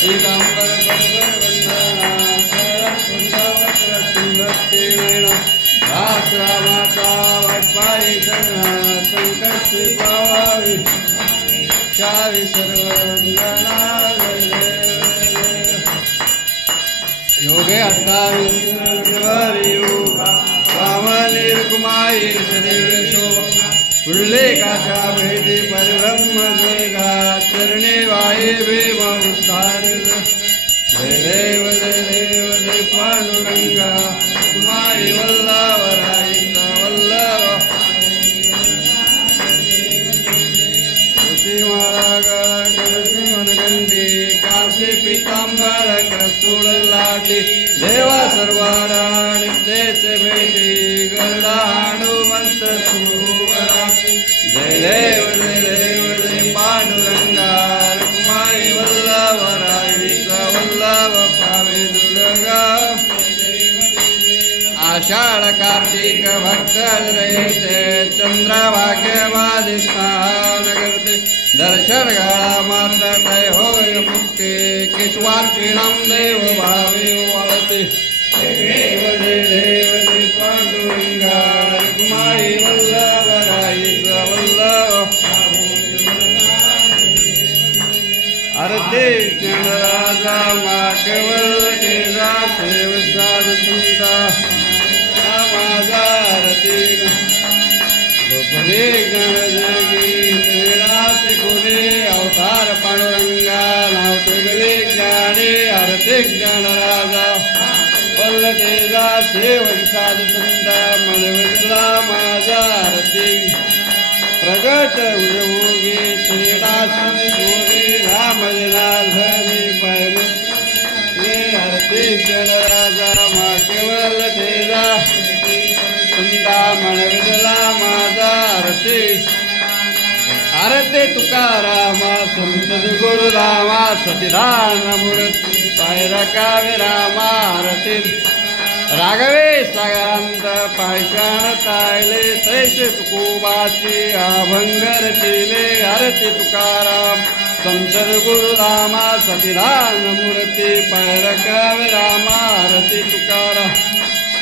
पीतांबर वंदना सरस्वंदवक्र सुंदरते नयना दास रामाचा वाटपाई संकट पावावे शावी सर्वंदना योगे 28 वामनीर कुमारी सदैव शोभा पुंडलिकाच्या भेटी परब्रह्म जगा चरणे वाये भीम उद्धार जय देव जय पांडुरंगा कुमारी वल्लभरायचा वल्लभ माळा गळा गळती मनगंडी कासे पितांबर कस्तूळ लाटी देवा सर्वाराणी तेचे भेटी गरडा हनुमंत सुरा जय देव जय पांडुरंगा रुक्माई वल्लभरायचा वल्लभ पावे दुर्गा आषाढ कार्तिक भक्त रहते चंद्रभाग्यवादी स्नान करते दर्शन गळा मात्र तय होय मुक्ती केशवार्चिणम देव भावे वळते देव जय पांडुरंगा रुक्माई वल्लभरायचा वल्लभ आरती गणराजा माकेवल तेजा सेव साध सुंदा माझा आरती लोकले गण जगी तेरास कोणी अवतार पांडुरंगा नाव ठेवले ज्ञानी आरती गणराजा वल्ल तेजा सेवक साध सुंदा मनवला माझा आरती प्रगट उजवोगे श्रीदासी गोगे राम जनार्दनी पायले आरती गणराजा मा केवल ठेजा सुंदा मनविदला माझा आरती आरती तुकारामा संत गुरुरामा सतीदान मूर्ती पायरका विरामा आरती राघवे सागरांत पाषाण तायले तैसे तुकोबाची अभंगर केले आरती तुकाराम संसद गुरुरामा सतीदान मूर्ती पैरक विरामा आरती तुकाराम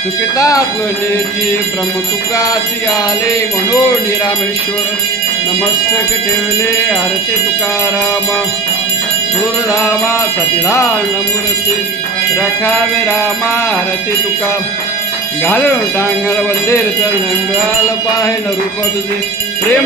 तुकितात्मनेची ब्रह्म तुकासी आले म्हणून रामेश्वर नमस्तक ठेवले आरती तुकाराम गुरुरामा सतीदान मूर्ती रखावे रामा आरती तुका घालून टांगल वंदेर चरण पाहिन रूप तुझे प्रेम